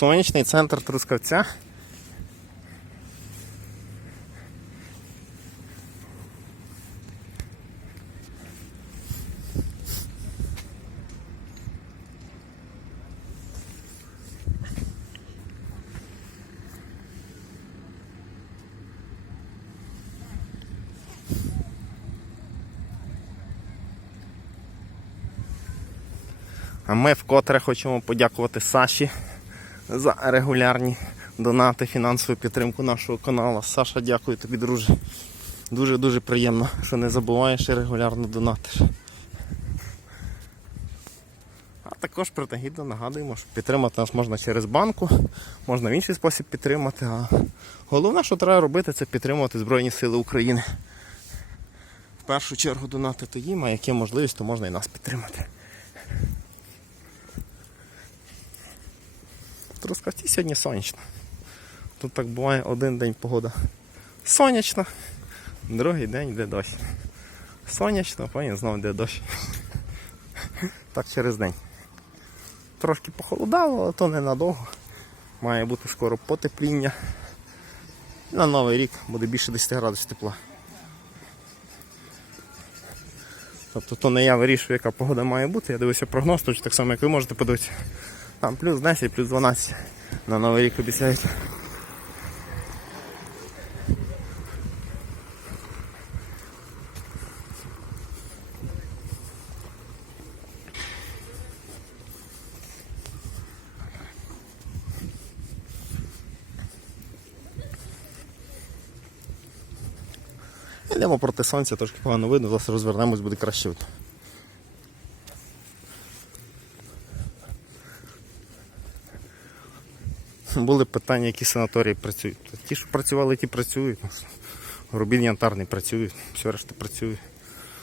Сонячний центр Трускавця. А ми вкотре хочемо подякувати Саші за регулярні донати, фінансову підтримку нашого каналу. Саша, дякую тобі, друже. Дуже-дуже приємно, що не забуваєш і регулярно донатиш. А також принагідно нагадуємо, що підтримати нас можна через банку, можна в інший спосіб підтримати. А головне, що треба робити, це підтримувати Збройні Сили України. В першу чергу донатити їм, а як можливість, то можна і нас підтримати. Трускавці сьогодні сонячно. Тут так буває один день погода сонячна, другий день йде дощ. Сонячно, потім знову йде дощ. Так через день. Трошки похолодало, але то ненадовго. Має бути скоро потепління. На Новий рік буде більше 10 градусів тепла. Тобто то не я вирішую, яка погода має бути. Я дивився прогноз, точно так само, як ви можете подивитися. Там плюс 10, плюс 12 на Новий рік обіцяють. Йдемо проти сонця, трошки погано видно, зараз розвернемось, буде краще Були питання, які санаторії працюють. Ті, що працювали, ті працюють. Рубін янтарний працює, все решта працює.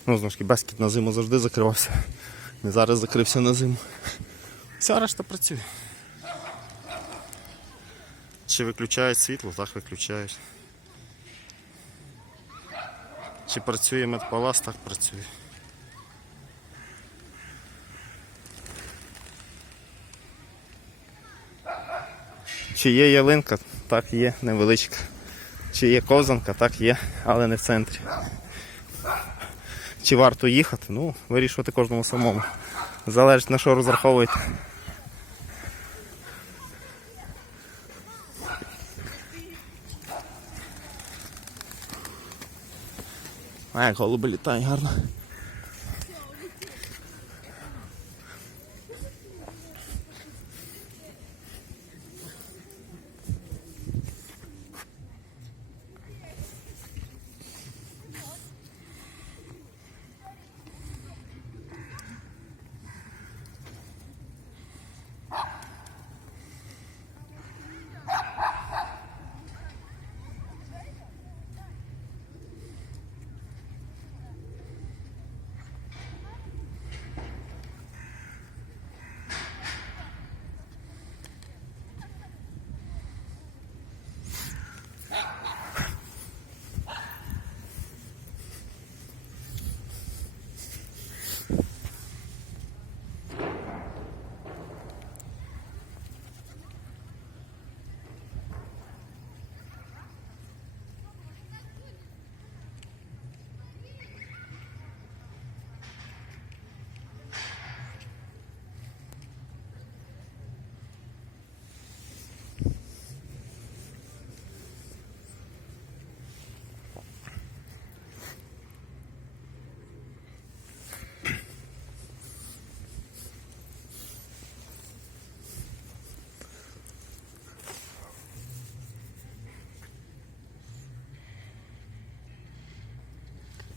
Ну, знову ж таки, безкіт на зиму завжди закривався. Не зараз закрився на зиму. Вся решта працює. Чи виключають світло, так виключають. Чи працює медпалас, так працює. Чи є ялинка, так є, невеличка. Чи є ковзанка, так є, але не в центрі. Чи варто їхати? Ну, вирішувати кожному самому. Залежить на що розраховуєте. А як голуби літають гарно.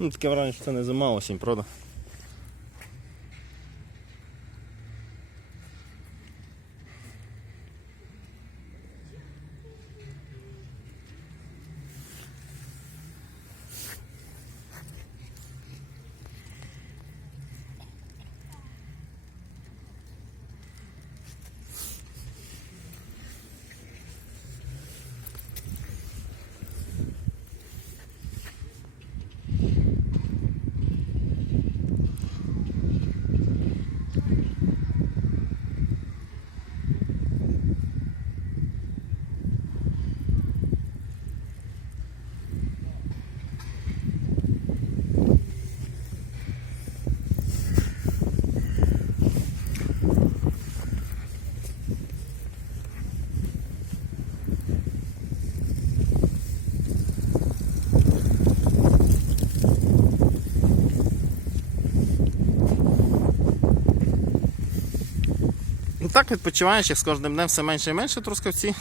Ну, таке враження, що це не зима, осінь, правда? Так відпочиваєш, як з кожним днем все менше і менше трускавці.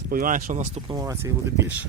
Сподіваюся, що в наступному році їх буде більше.